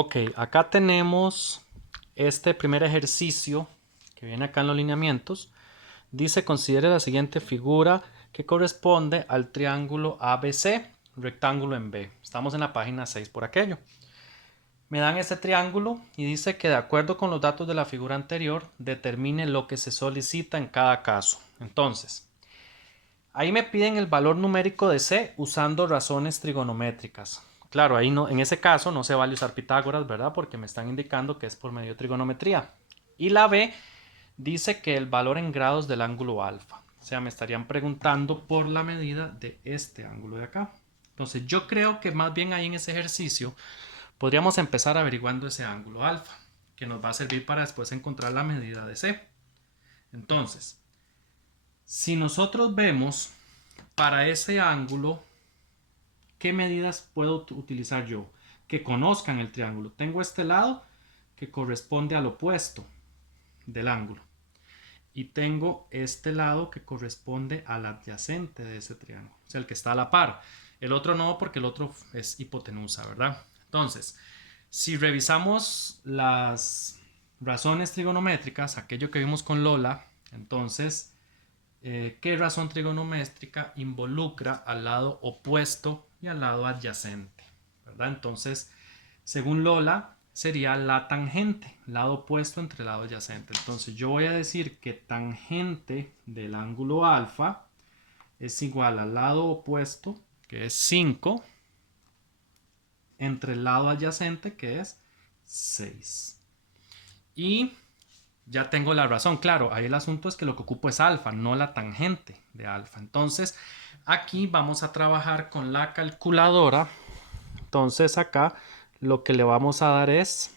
Ok, acá tenemos este primer ejercicio que viene acá en los lineamientos. Dice, considere la siguiente figura que corresponde al triángulo ABC, rectángulo en B. Estamos en la página 6 por aquello. Me dan este triángulo y dice que de acuerdo con los datos de la figura anterior, determine lo que se solicita en cada caso. Entonces, ahí me piden el valor numérico de C usando razones trigonométricas. Claro, ahí no, en ese caso no se vale usar Pitágoras, ¿verdad? Porque me están indicando que es por medio de trigonometría. Y la B dice que el valor en grados del ángulo alfa. O sea, me estarían preguntando por la medida de este ángulo de acá. Entonces, yo creo que más bien ahí en ese ejercicio podríamos empezar averiguando ese ángulo alfa, que nos va a servir para después encontrar la medida de C. Entonces, si nosotros vemos para ese ángulo, ¿qué medidas puedo utilizar yo? Que conozcan el triángulo. Tengo este lado que corresponde al opuesto del ángulo. Y tengo este lado que corresponde al adyacente de ese triángulo. O sea, el que está a la par. El otro no, porque el otro es hipotenusa, ¿verdad? Entonces, si revisamos las razones trigonométricas, aquello que vimos con Lola, entonces ¿qué razón trigonométrica involucra al lado opuesto y al lado adyacente? ¿Verdad? Entonces, según Lola, sería la tangente, lado opuesto entre lado adyacente. Entonces, yo voy a decir que tangente del ángulo alfa es igual al lado opuesto, que es 5, entre el lado adyacente, que es 6. Y ya tengo la razón, claro, ahí el asunto es que lo que ocupo es alfa, no la tangente de alfa. Entonces, aquí vamos a trabajar con la calculadora. Entonces, acá lo que le vamos a dar es,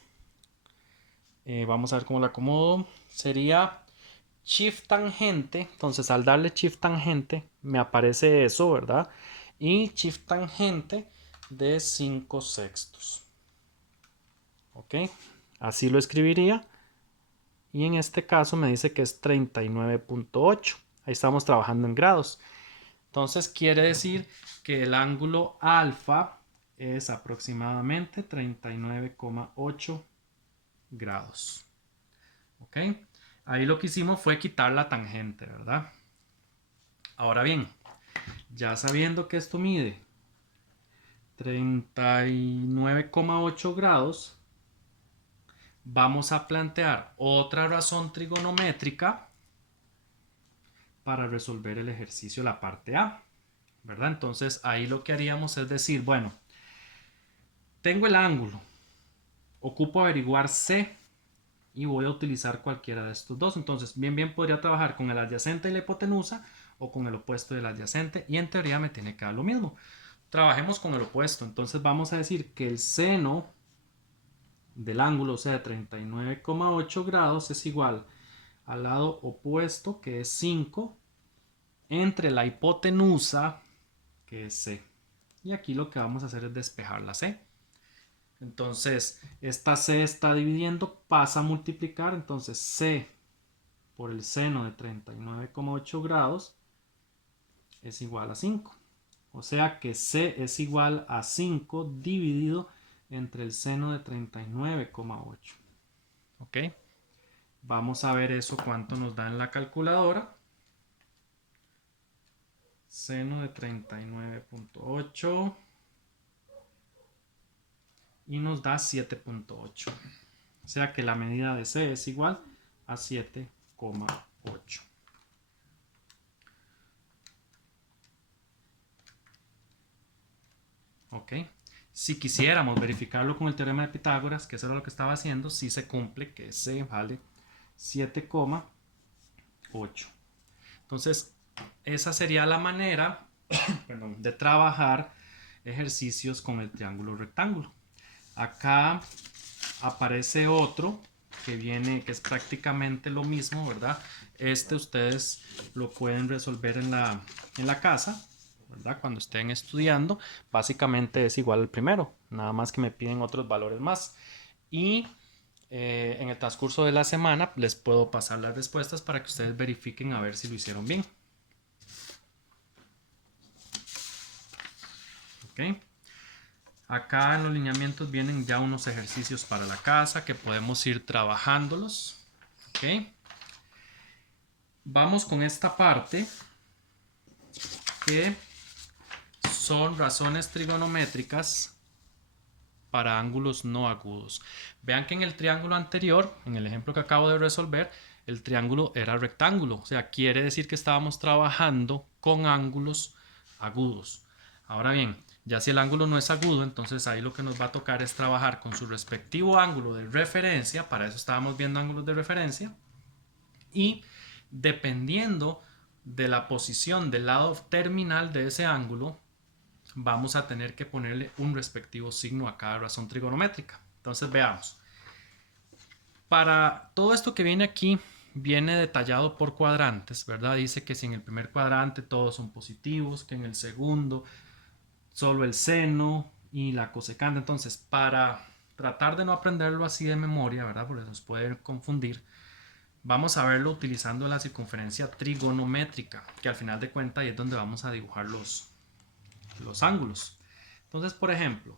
vamos a ver cómo la acomodo, sería shift tangente. Entonces, al darle shift tangente, me aparece eso, ¿verdad? Y shift tangente de 5 sextos. ¿Ok? Así lo escribiría. Y en este caso me dice que es 39.8. Ahí estamos trabajando en grados. Entonces quiere decir que el ángulo alfa es aproximadamente 39,8 grados. ¿Ok? Ahí lo que hicimos fue quitar la tangente, ¿verdad? Ahora bien, ya sabiendo que esto mide 39,8 grados, vamos a plantear otra razón trigonométrica para resolver el ejercicio, la parte A, ¿verdad? Entonces ahí lo que haríamos es decir, bueno, tengo el ángulo, ocupo averiguar C y voy a utilizar cualquiera de estos dos. Entonces bien podría trabajar con el adyacente y la hipotenusa o con el opuesto del adyacente y en teoría me tiene que dar lo mismo. Trabajemos con el opuesto. Entonces vamos a decir que el seno del ángulo, o sea, de 39,8 grados es igual al lado opuesto, que es 5, entre la hipotenusa, que es C. Y aquí lo que vamos a hacer es despejar la C. Entonces, esta C está dividiendo, pasa a multiplicar. Entonces, C por el seno de 39,8 grados es igual a 5. O sea que C es igual a 5 dividido entre el seno de 39,8. ¿Ok? Vamos a ver eso cuánto nos da en la calculadora. Seno de 39,8 y nos da 7,8. O sea que la medida de C es igual a 7,8. ¿Ok? Si quisiéramos verificarlo con el teorema de Pitágoras, que eso era lo que estaba haciendo, sí se cumple que C vale 7,8. Entonces, esa sería la manera de trabajar ejercicios con el triángulo rectángulo. Acá aparece otro que viene, que es prácticamente lo mismo, ¿verdad? Este ustedes lo pueden resolver en la casa, ¿verdad? Cuando estén estudiando, básicamente es igual al primero, nada más que me piden otros valores más. Y en el transcurso de la semana les puedo pasar las respuestas para que ustedes verifiquen a ver si lo hicieron bien. ¿Ok? Acá en los lineamientos vienen ya unos ejercicios para la casa que podemos ir trabajándolos. ¿Ok? Vamos con esta parte que son razones trigonométricas para ángulos no agudos. Vean que en el triángulo anterior, en el ejemplo que acabo de resolver, el triángulo era rectángulo. O sea, quiere decir que estábamos trabajando con ángulos agudos. Ahora bien, ya si el ángulo no es agudo, entonces ahí lo que nos va a tocar es trabajar con su respectivo ángulo de referencia. Para eso estábamos viendo ángulos de referencia. Y dependiendo de la posición del lado terminal de ese ángulo, vamos a tener que ponerle un respectivo signo a cada razón trigonométrica. Entonces veamos. Para todo esto que viene aquí, viene detallado por cuadrantes, ¿verdad? Dice que si en el primer cuadrante todos son positivos, que en el segundo solo el seno y la cosecante. Entonces, para tratar de no aprenderlo así de memoria, ¿verdad? Porque nos puede confundir. Vamos a verlo utilizando la circunferencia trigonométrica, que al final de cuentas es donde vamos a dibujar los ángulos. Entonces, por ejemplo,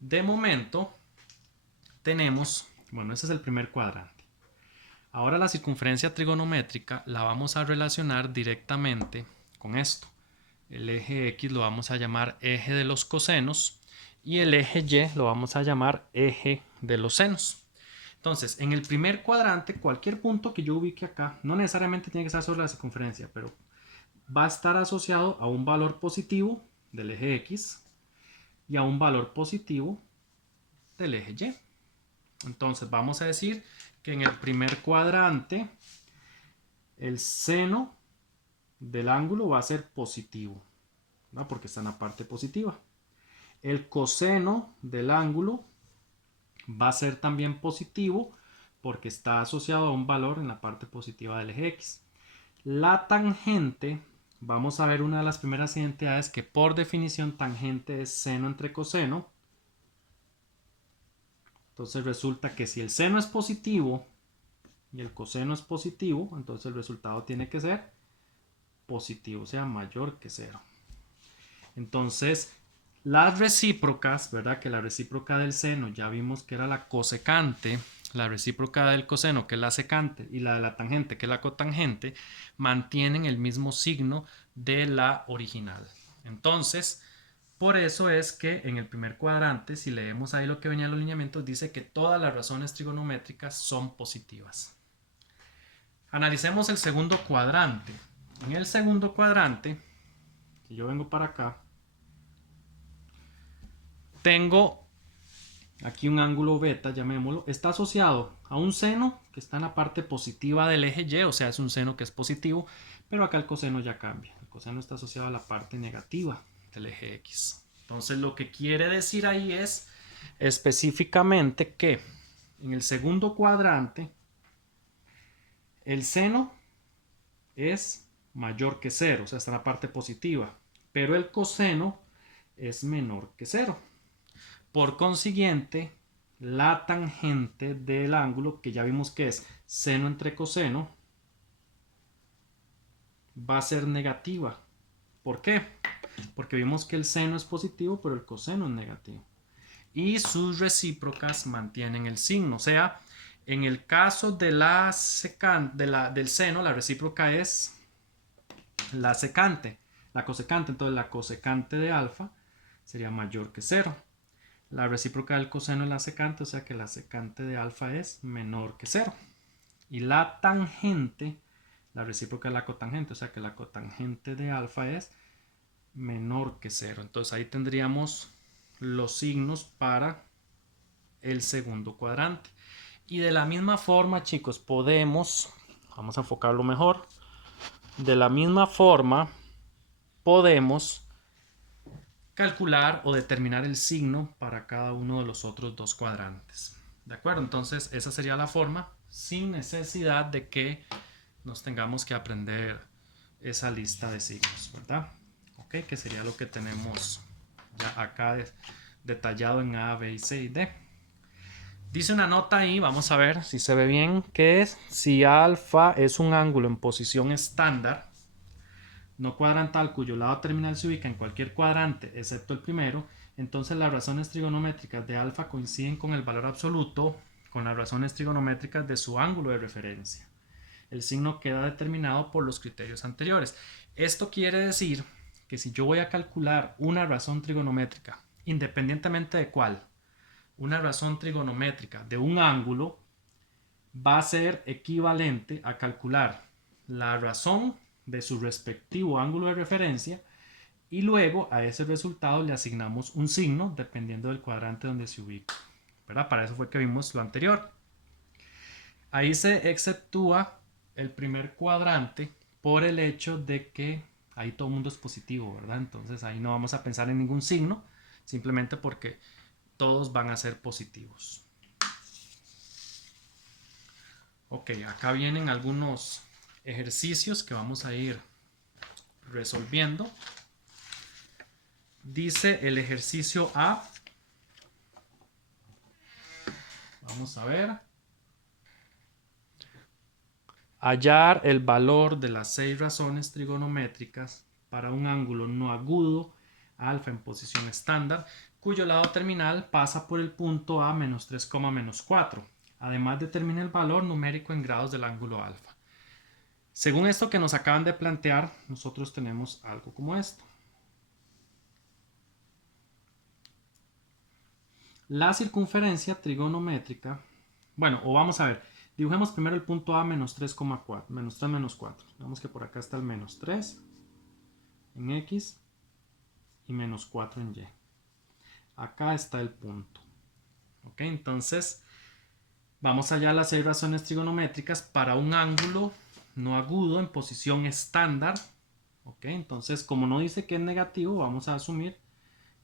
de momento tenemos, bueno, ese es el primer cuadrante. Ahora la circunferencia trigonométrica la vamos a relacionar directamente con esto. El eje X lo vamos a llamar eje de los cosenos y el eje Y lo vamos a llamar eje de los senos. Entonces, en el primer cuadrante, cualquier punto que yo ubique acá, no necesariamente tiene que estar sobre la circunferencia, pero va a estar asociado a un valor positivo del eje X y a un valor positivo del eje Y. Entonces vamos a decir que en el primer cuadrante el seno del ángulo va a ser positivo, ¿no? Porque está en la parte positiva. El coseno del ángulo va a ser también positivo porque está asociado a un valor en la parte positiva del eje X. La tangente, vamos a ver una de las primeras identidades que por definición tangente es seno entre coseno. Entonces resulta que si el seno es positivo y el coseno es positivo, entonces el resultado tiene que ser positivo, o sea, mayor que 0. Entonces, las recíprocas, ¿verdad? Que la recíproca del seno ya vimos que era la cosecante, la recíproca del coseno, que es la secante, y la de la tangente, que es la cotangente, mantienen el mismo signo de la original. Entonces, por eso es que en el primer cuadrante, si leemos ahí lo que venía en los lineamientos, dice que todas las razones trigonométricas son positivas. Analicemos el segundo cuadrante. En el segundo cuadrante, si yo vengo para acá, tengo aquí un ángulo beta, llamémoslo, está asociado a un seno que está en la parte positiva del eje Y, o sea, es un seno que es positivo, pero acá el coseno ya cambia. El coseno está asociado a la parte negativa del eje X. Entonces, lo que quiere decir ahí es específicamente que en el segundo cuadrante el seno es mayor que 0, o sea, está en la parte positiva, pero el coseno es menor que 0. Por consiguiente, la tangente del ángulo, que ya vimos que es seno entre coseno, va a ser negativa. ¿Por qué? Porque vimos que el seno es positivo, pero el coseno es negativo. Y sus recíprocas mantienen el signo. O sea, en el caso de del seno, la recíproca es la secante, la cosecante. Entonces, la cosecante de alfa sería mayor que 0. La recíproca del coseno es la secante, o sea que la secante de alfa es menor que 0. Y la tangente, la recíproca es la cotangente, o sea que la cotangente de alfa es menor que 0. Entonces ahí tendríamos los signos para el segundo cuadrante. Y de la misma forma, chicos, vamos a enfocarlo mejor, de la misma forma podemos calcular o determinar el signo para cada uno de los otros dos cuadrantes. ¿De acuerdo? Entonces esa sería la forma sin necesidad de que nos tengamos que aprender esa lista de signos, ¿verdad? Ok, que sería lo que tenemos ya acá detallado en A, B, C y D. Dice una nota ahí, vamos a ver si se ve bien, que es si alfa es un ángulo en posición estándar, no cuadrantal, cuyo lado terminal se ubica en cualquier cuadrante excepto el primero, Entonces las razones trigonométricas de alfa coinciden con el valor absoluto con las razones trigonométricas de su ángulo de referencia. El signo queda determinado por los criterios anteriores. Esto quiere decir que si yo voy a calcular una razón trigonométrica, independientemente de cuál, una razón trigonométrica de un ángulo, va a ser equivalente a calcular la razón de su respectivo ángulo de referencia y luego a ese resultado le asignamos un signo dependiendo del cuadrante donde se ubica, ¿verdad? Para eso fue que vimos lo anterior. Ahí se exceptúa el primer cuadrante por el hecho de que ahí todo el mundo es positivo, ¿verdad? Entonces ahí no vamos a pensar en ningún signo, simplemente porque todos van a ser positivos. Ok, acá vienen algunos ejercicios que vamos a ir resolviendo. Dice el ejercicio A. Vamos a ver. Hallar el valor de las 6 razones trigonométricas para un ángulo no agudo, alfa en posición estándar, cuyo lado terminal pasa por el punto A menos 3, menos 4. Además determina el valor numérico en grados del ángulo alfa. Según esto que nos acaban de plantear, nosotros tenemos algo como esto. La circunferencia trigonométrica, bueno, o vamos a ver, dibujemos primero el punto A menos 3,4, menos 3 menos 4. Vemos que por acá está el menos 3 en X y menos 4 en Y. Acá está el punto. Ok, entonces vamos allá a las 6 razones trigonométricas para un ángulo no agudo en posición estándar. Ok, entonces como no dice que es negativo, vamos a asumir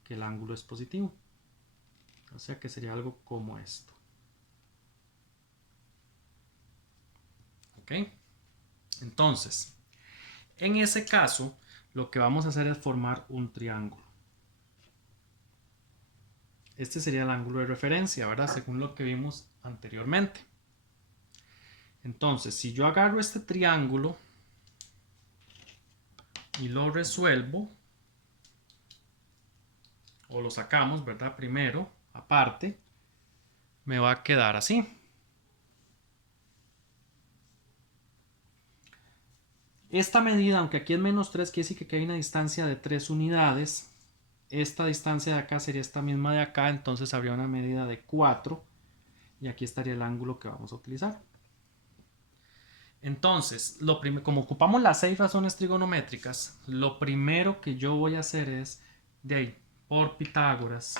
que el ángulo es positivo. O sea que sería algo como esto. Ok, entonces en ese caso lo que vamos a hacer es formar un triángulo. Este sería el ángulo de referencia, ¿verdad? Según lo que vimos anteriormente. Entonces, si yo agarro este triángulo y lo resuelvo, o lo sacamos, ¿verdad? Primero, aparte, me va a quedar así. Esta medida, aunque aquí es menos 3, quiere decir que hay una distancia de 3 unidades. Esta distancia de acá sería esta misma de acá, entonces habría una medida de 4. Y aquí estaría el ángulo que vamos a utilizar. Entonces, como ocupamos las 6 razones trigonométricas, lo primero que yo voy a hacer es, de ahí, por Pitágoras,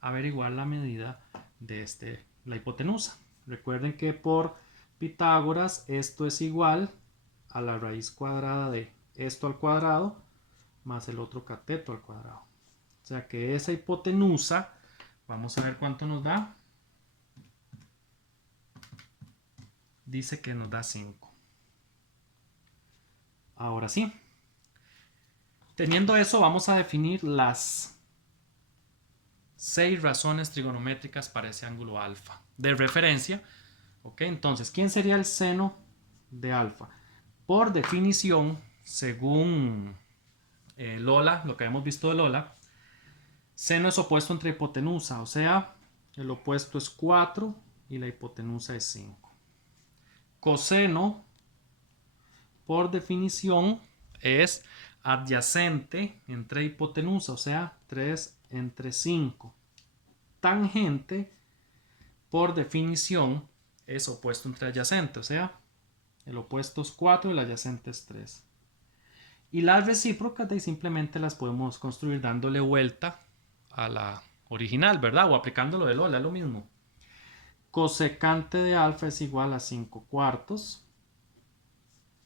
averiguar la medida de la hipotenusa. Recuerden que por Pitágoras esto es igual a la raíz cuadrada de esto al cuadrado más el otro cateto al cuadrado. O sea que esa hipotenusa, vamos a ver cuánto nos da. Dice que nos da 5. Ahora sí. Teniendo eso, vamos a definir las 6 razones trigonométricas para ese ángulo alfa de referencia. Ok, entonces, ¿quién sería el seno de alfa? Por definición, según Lola, lo que hemos visto de Lola, seno es opuesto entre hipotenusa, o sea, el opuesto es 4 y la hipotenusa es 5. Coseno, por definición, es adyacente entre hipotenusa, o sea, 3 entre 5. Tangente, por definición, es opuesto entre adyacente, o sea, el opuesto es 4 y el adyacente es 3. Y las recíprocas simplemente las podemos construir dándole vuelta a la original, ¿verdad? O aplicándolo de Lola, es lo mismo. Cosecante de alfa es igual a 5 cuartos.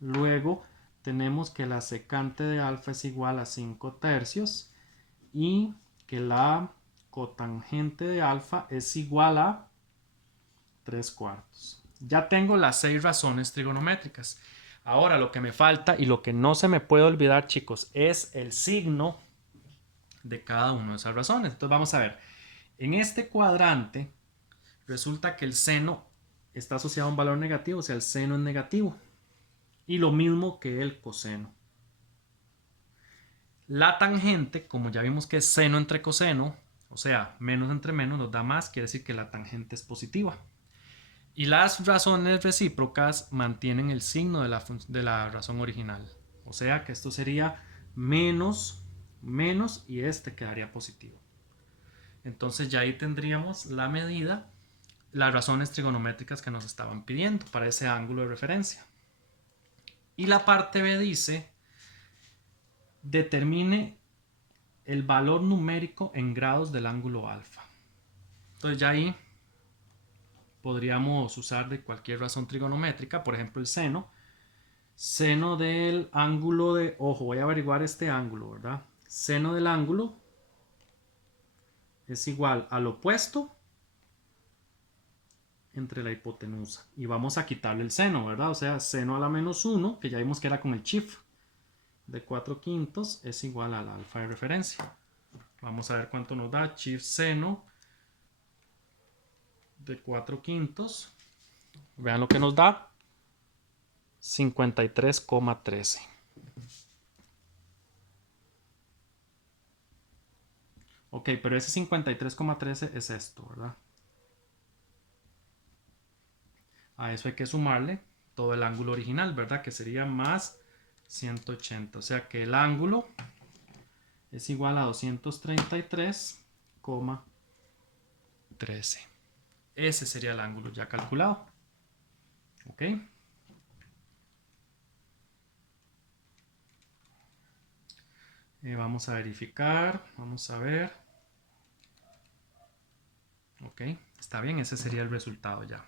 Luego tenemos que la secante de alfa es igual a 5 tercios y que la cotangente de alfa es igual a 3 cuartos. Ya tengo las 6 razones trigonométricas. Ahora lo que me falta y lo que no se me puede olvidar, chicos, es el signo de cada una de esas razones. Entonces vamos a ver. En este cuadrante resulta que el seno está asociado a un valor negativo, o sea, el seno es negativo. Y lo mismo que el coseno. La tangente, como ya vimos que es seno entre coseno, O sea, menos entre menos nos da más, quiere decir que la tangente es positiva. Y las razones recíprocas mantienen el signo de la razón original. O sea que esto sería menos, menos y este quedaría positivo. Entonces ya ahí tendríamos la medida, las razones trigonométricas que nos estaban pidiendo para ese ángulo de referencia. Y la parte B dice, determine el valor numérico en grados del ángulo alfa. Entonces ya ahí podríamos usar de cualquier razón trigonométrica, por ejemplo el seno. Seno del ángulo de, ojo, voy a averiguar este ángulo, ¿verdad? Seno del ángulo es igual al opuesto entre la hipotenusa. Y vamos a quitarle el seno, ¿verdad? O sea, seno a la menos 1, que ya vimos que era con el chiffre de 4/5, es igual al alfa de referencia. Vamos a ver cuánto nos da chiffre seno de 4/5. Vean lo que nos da. 53,13. Ok, pero ese 53,13 es esto, ¿verdad? A eso hay que sumarle todo el ángulo original, ¿verdad? Que sería más 180. O sea que el ángulo es igual a 233,13. Ese sería el ángulo ya calculado. ¿Ok? Vamos a verificar. Vamos a ver. Ok, está bien. Ese sería el resultado ya.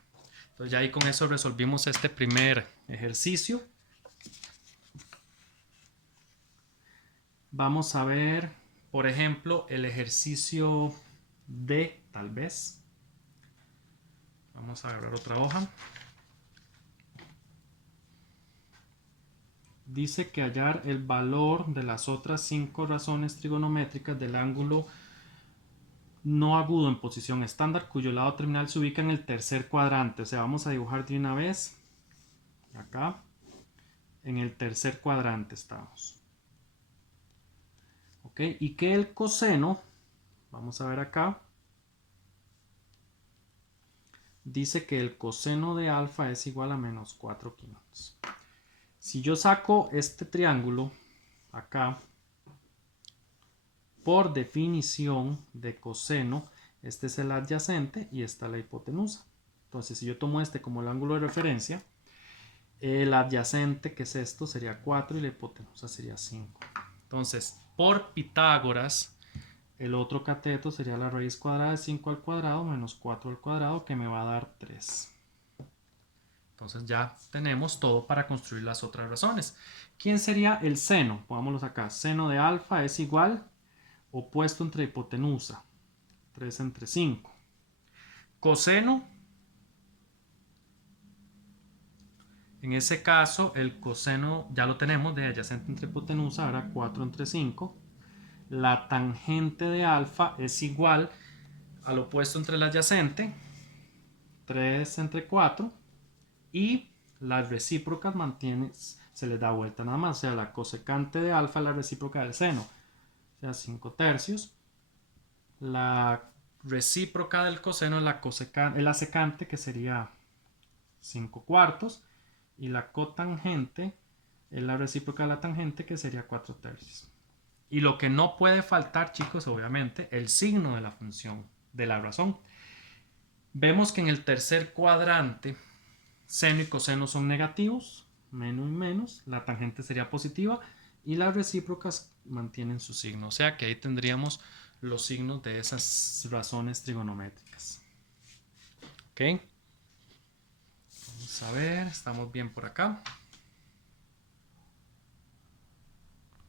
Entonces ya ahí con eso resolvimos este primer ejercicio. Vamos a ver, por ejemplo, el ejercicio D, tal vez. Vamos a agarrar otra hoja. Dice que hallar el valor de las otras 5 razones trigonométricas del ángulo no agudo en posición estándar cuyo lado terminal se ubica en el tercer cuadrante. O sea, vamos a dibujar de una vez. Acá. En el tercer cuadrante estamos. Ok, y que el coseno, vamos a ver acá, dice que el coseno de alfa es igual a menos 4/5. Si yo saco este triángulo acá, por definición de coseno, este es el adyacente y esta la hipotenusa. Entonces, si yo tomo este como el ángulo de referencia, el adyacente, que es esto, sería 4 y la hipotenusa sería 5. Entonces, por Pitágoras, el otro cateto sería la raíz cuadrada de 5 al cuadrado menos 4 al cuadrado, que me va a dar 3. Entonces ya tenemos todo para construir las otras razones. ¿Quién sería el seno? Pongámoslo acá. Seno de alfa es igual, opuesto entre hipotenusa, 3 entre 5. Coseno, en ese caso el coseno ya lo tenemos de adyacente entre hipotenusa, ahora 4 entre 5. La tangente de alfa es igual al opuesto entre el adyacente, 3 entre 4. Y las recíprocas se les da vuelta nada más. O sea, la cosecante de alfa es la recíproca del seno. O sea, 5 tercios. La recíproca del coseno es la secante, que sería 5 cuartos. Y la cotangente es la recíproca de la tangente, que sería 4 tercios. Y lo que no puede faltar, chicos, obviamente, el signo de la función de la razón. Vemos que en el tercer cuadrante seno y coseno son negativos, menos y menos, la tangente sería positiva y las recíprocas mantienen su signo. O sea que ahí tendríamos los signos de esas razones trigonométricas. Ok. Vamos a ver, estamos bien por acá.